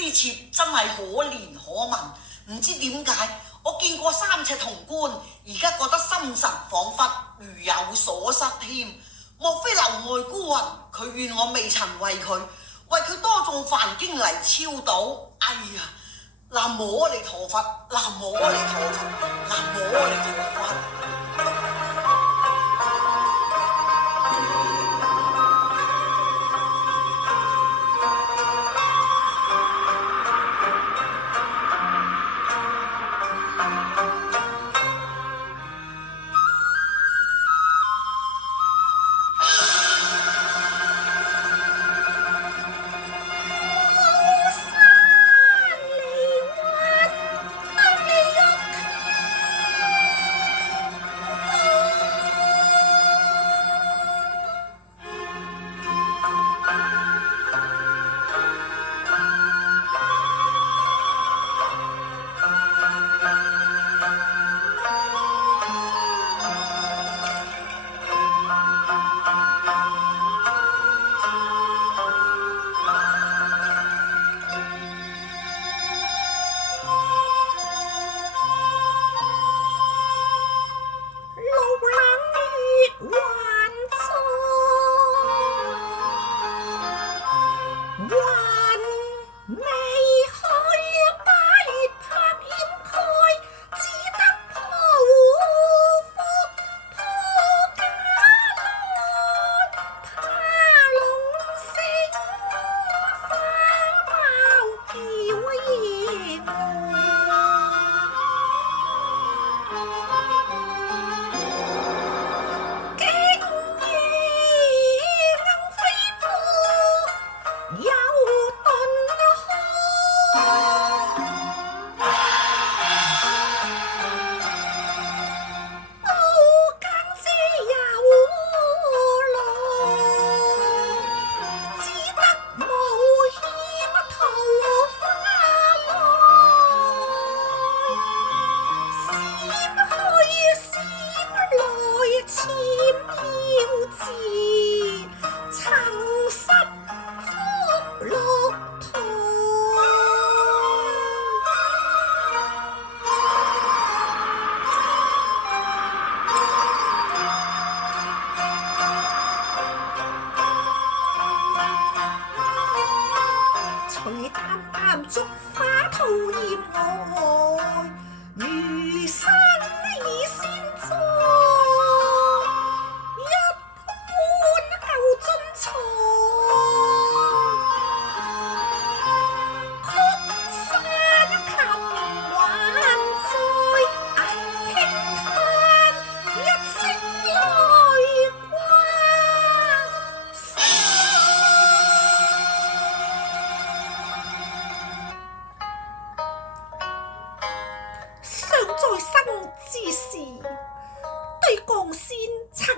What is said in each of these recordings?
姬妾真係可憐可聞，唔知點解我見過3尺潼關，而家覺得心神恍惚，如有所失添。莫非樓外孤魂，佢怨我未曾為佢多誦梵經嚟超度？哎呀！南無阿彌陀佛，南無阿彌陀佛，南無阿彌陀佛。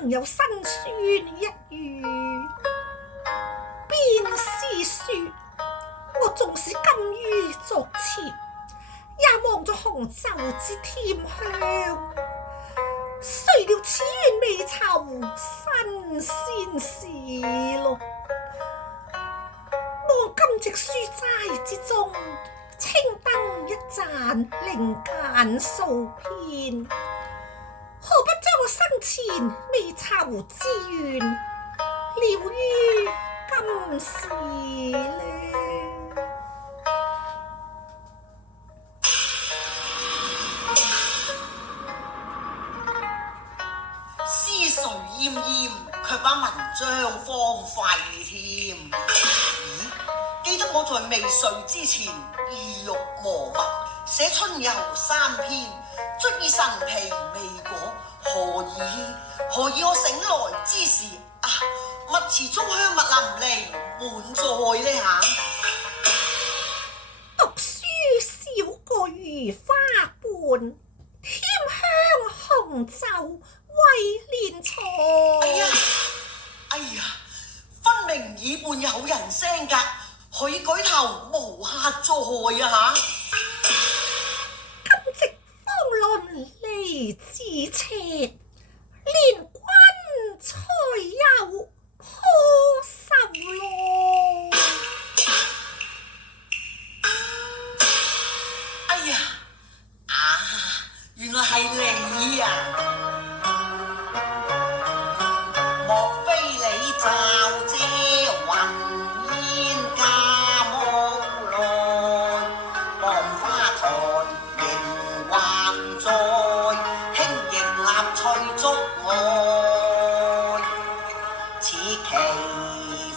有辛酸一語，便是說我縱使甘於作妾，也望咗紅袖之甜香。誰料此緣未酬新鮮事咯。望今夕書齋之中，青燈一盞，靈間數遍。何不將我生前未酬之緣了於今時呢？思緒奄奄，卻把文章荒廢添。咦？記得我在未睡之前，意欲磨墨，寫春遊3篇，卒以神疲未果。何以我醒來之時，墨池中香蜜淋漓滿載呢下。讀書少過如花般，添香紅袖為憐才。哎呀，分明耳畔有人聲隔，許舉頭無客在啊吓！今夕方論離咫尺，連君才有可受咯。係你啊！莫非你罩遮雲煙家無來，傍花台仍還在，輕盈立翠竹外。此奇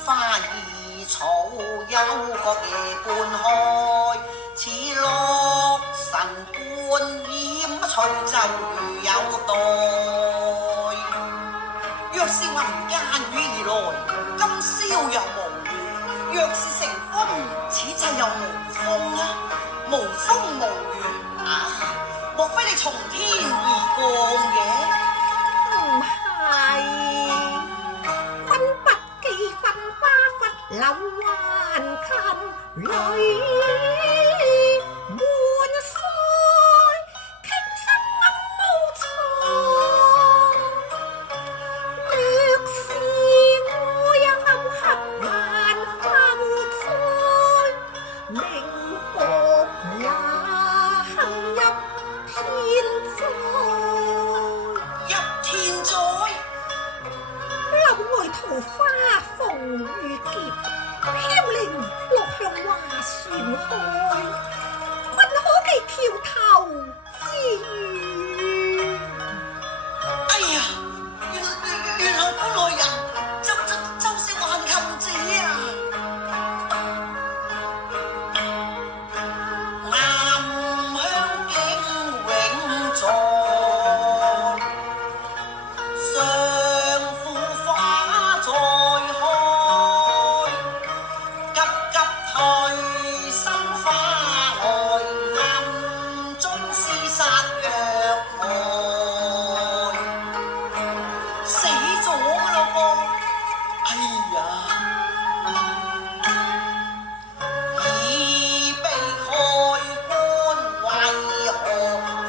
花異草，幽覺夜半開，似洛神半掩，翠袖如有待。若是雲間雨而來，今宵又無雨；若是成婚，此際又無風啊！無風無雨啊！莫非你從天而降嘅？唔係，君不記分花忽柳還近裏，滿腮傾心暗無錯。若是我也暗合蘭花湖栽，明薄也陷入天災。入天災，柳外桃花逢遇劫，飄零落向華船開。君可記橋頭之語？哎呀，原來本來人就是橫琴姐啊！南香景永在，上富花再開，急急退心花外，暗中廝殺若愛。死咗噶咯噃！哎呀，已被蓋棺，為何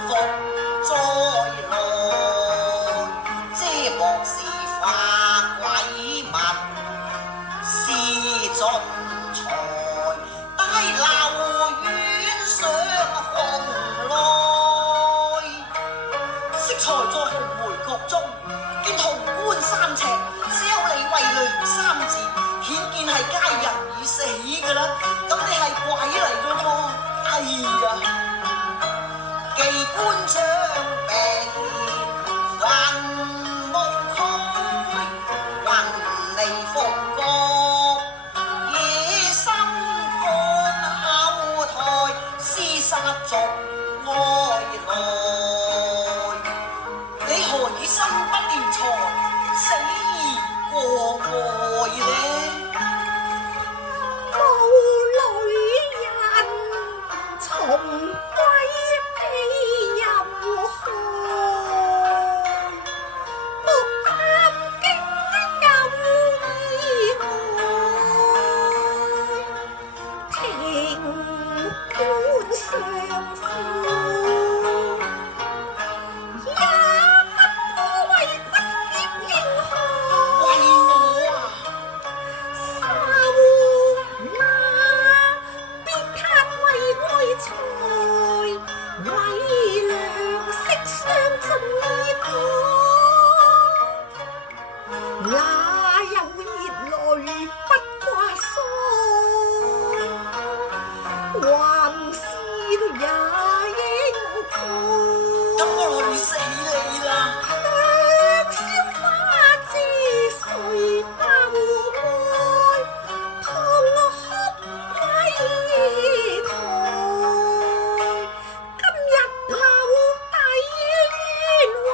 復再來？遮幕是化鬼物，是盡才，帶流遠上蓬來。適才在紅梅閣中，見潼關三尺，寫有李慧娘三字，顯見係佳人已死噶啦。咁你係鬼嚟噶噃？哎呀！記官將病魂無開，魂離鳳閣，野心各後台，廝殺逐愛來。你何以身不念財，死而過愛呢？無女人重歸非入海，莫擔驚有意外。庭官相呼，也不過為骨劫應害。為我啊！受那必撻為愛財，為良色相盡意過，哪有熱淚不掛腮？橫事也應過。咁我累死你啦！香消花枝碎花湖外，痛哭歸台。今日留低冤魂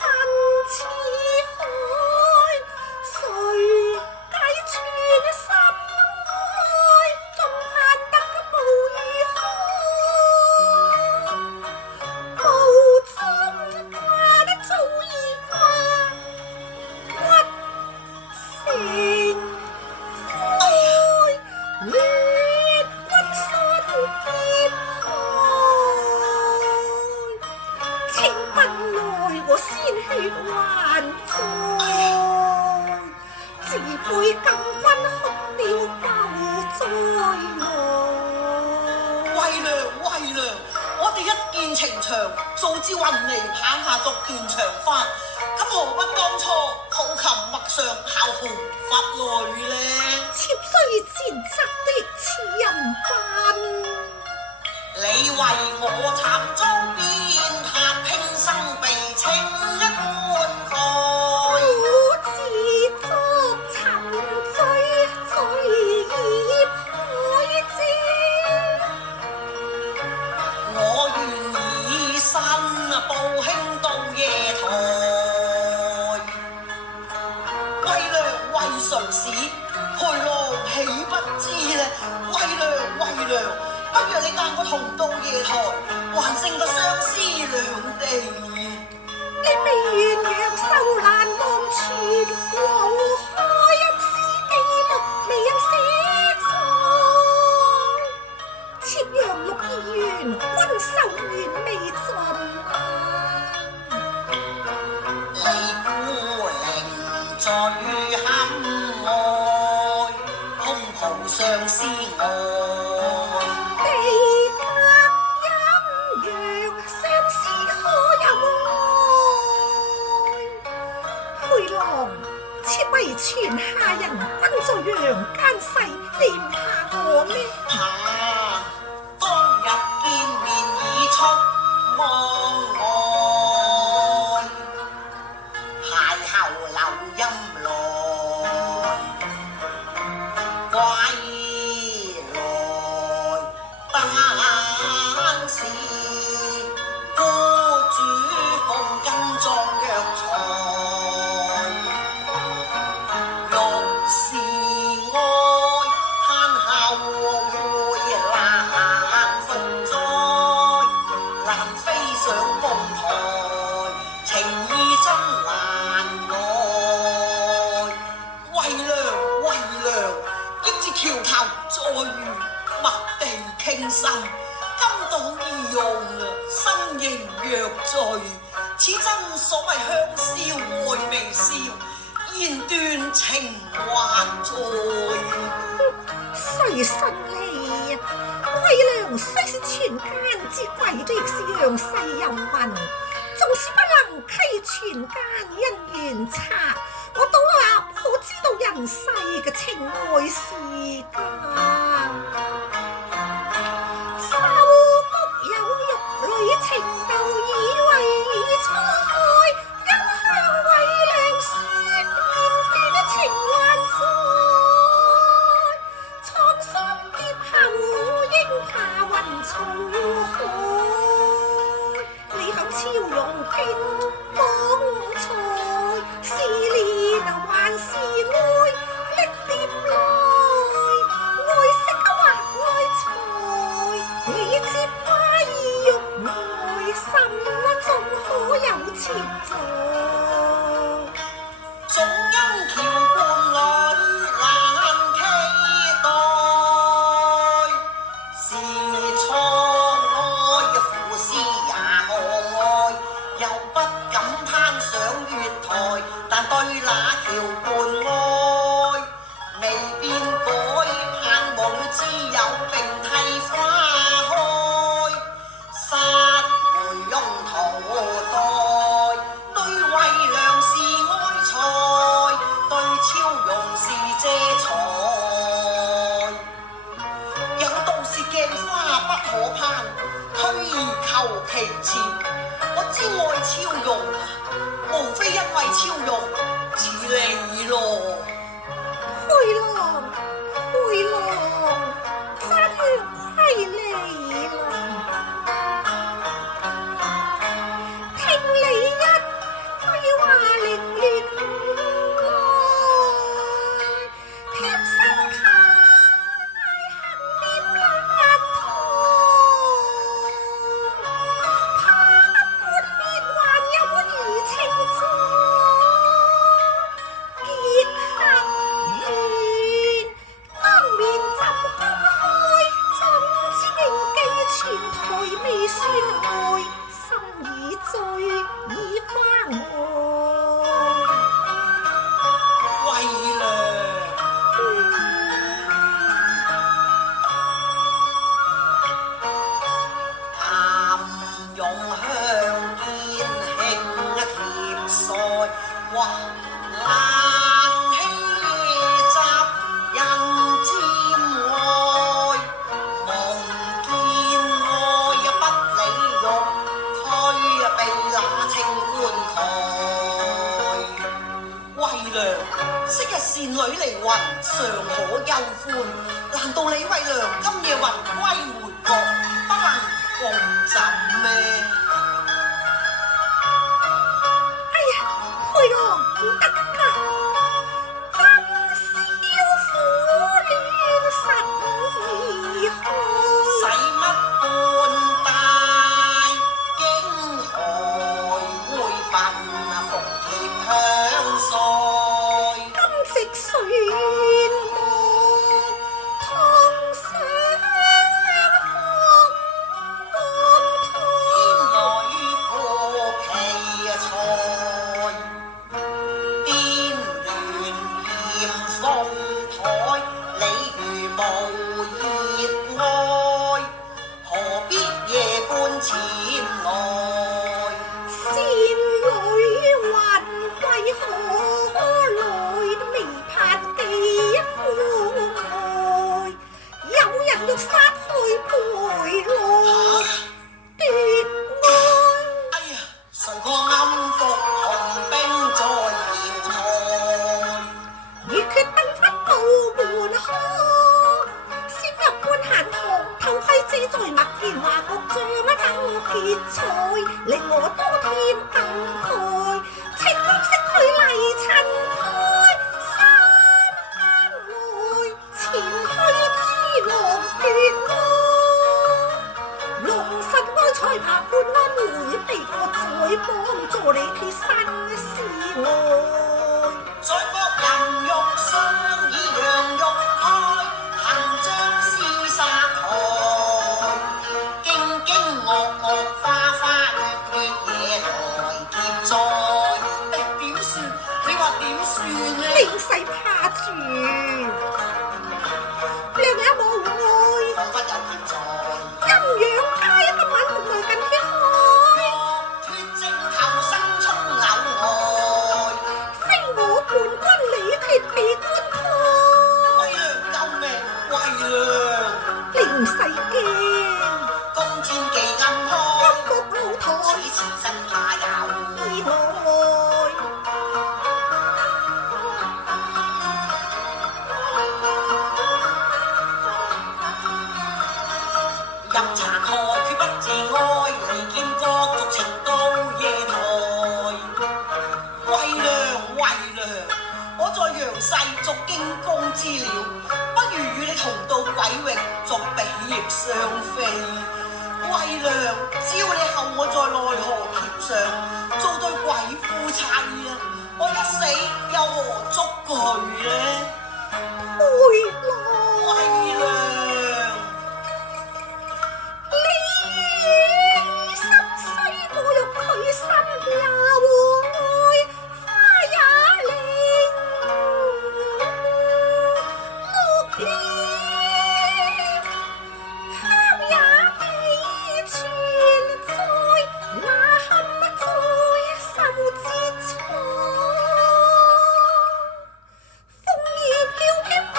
恨似海，誰解穿心愛，縱盼得無餘害。無盡花的早已化骨成灰，戀君身劫害，情不奈我鮮血還在，自悔禁君哭了救災來。慧娘，慧娘，我哋哋一見情長，早知雲泥棒下作斷腸花，咁何不當初抱琴陌上校紅發淚呢？妾雖賤責的此人笨。你為我慘遭鞭撻，輕生被情一灌溉。我自作沉醉，醉意倍增。我願以身報卿到夜台，為娘為誰死？陪郎豈不知呢？為娘，不若你帶我同到夜台，還剩個相思兩地。你未願讓秀蘭望傳，留下一絲記錄，未有寫在。妾楊六義園，君秀緣未盡啊！你孤零最堪愛，空抱相思愛。地隔陰陽，相思可有愛？陪郎，妾為泉下人，君在陽間世，你唔怕我咩？怕當日見面已出望外，邂逅流音來，歸來但是孤主奉羹裝藥材，欲是愛嘆後會難復哉，難飛上鳳台，情意真難耐。為娘，憶至橋頭再遇，麥地傾心，今到意用，心仍若醉。此真所謂香消愛未消，弦斷情還在。誰信你？為娘雖是全間之貴，都亦是陽世有雲。縱使不能稽全間姻緣冊，我都好知道人世嘅情愛是家。秀谷有玉女情竇，以為已初開，又向為娘說緣斷情還在。滄桑劫後應下雲重開，你向超容經風采，是憐還是愛？歷掂來，愛惜或愛財，你接花意欲愛，心中可有妾在？總因橋畔裏難期待，是錯愛父師也可愛，又不敢攀上月台，但對那橋畔愛未變改，盼望了知有並替花開，失回翁途代，對為娘是愛財，對超容是借財。有道是鏡花不可攀，推求其前。我知愛超容，無非因為超容似你咯。配郎，真虧你啦！聽你一句話凌亂來，甜心太恨念難逃，怕半面還有餘情在，結合緣當面怎公開？總之銘記全台未算愛，心已醉已花愛。為娘。淡哇！冷氣襲人漸愛，望見愛不理欲，區被那清官蓋。惠良，昔日倩女離雲，尚可憂歡，難道李惠良今夜魂歸梅閣，不能共枕咩？佩郎唔得㗎，今宵苦戀實已開。使乜半帶驚害，會笨服甜香腮。今夕水幕堂上天女夫妻菜，邊亂嫌鳳台，你如無熱愛，何必夜半前來？仙女魂為何來？未盼幾苦愛，有人欲殺害陪來奪愛。哎呀，誰個暗伏紅兵在瑤台？如決登分報門開，先入半閒堂，偷窺只在墨見華國將燈結彩，令我多添感慨。青綠色佢泥塵開，三更來前去之狼奪愛。龍神愛才怕判安回，被我再幫助你決身事愛。在國人欲相以羊肉開，行將廝殺害。驚驚愕愕，花花月月，夜來劫災。點算？你話點算呢？你使怕住，良也無愛，彷彿有現在。陰陽街今晚共來近血海。脫征後生衝柳外，非我叛軍李決被官開。惠良救命！惠良，你唔使驚，公戰技暗開，安國老台此前身怕有。意外。入茶蓋決不自愛，離劍角逐情到夜台。惠良，惠良，我在陽世逐驚弓之鳥，不如與你同到鬼域，逐比翼雙飛。惠良，只要你候我在奈何橋上，做對鬼夫妻啊！我一死又何足懼呢？佩郎，惠良。你心碎，我欲佢心也愛，花也零，木蓮香也未存在，那堪在手之初。風雨飄飄斷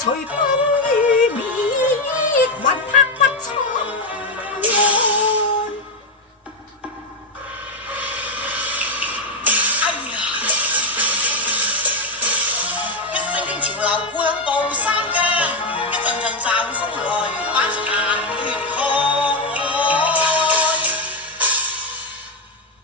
隨風雨滅，魂魄不蒼涼。哎呀！一聲聲潮流灌向杜三嘅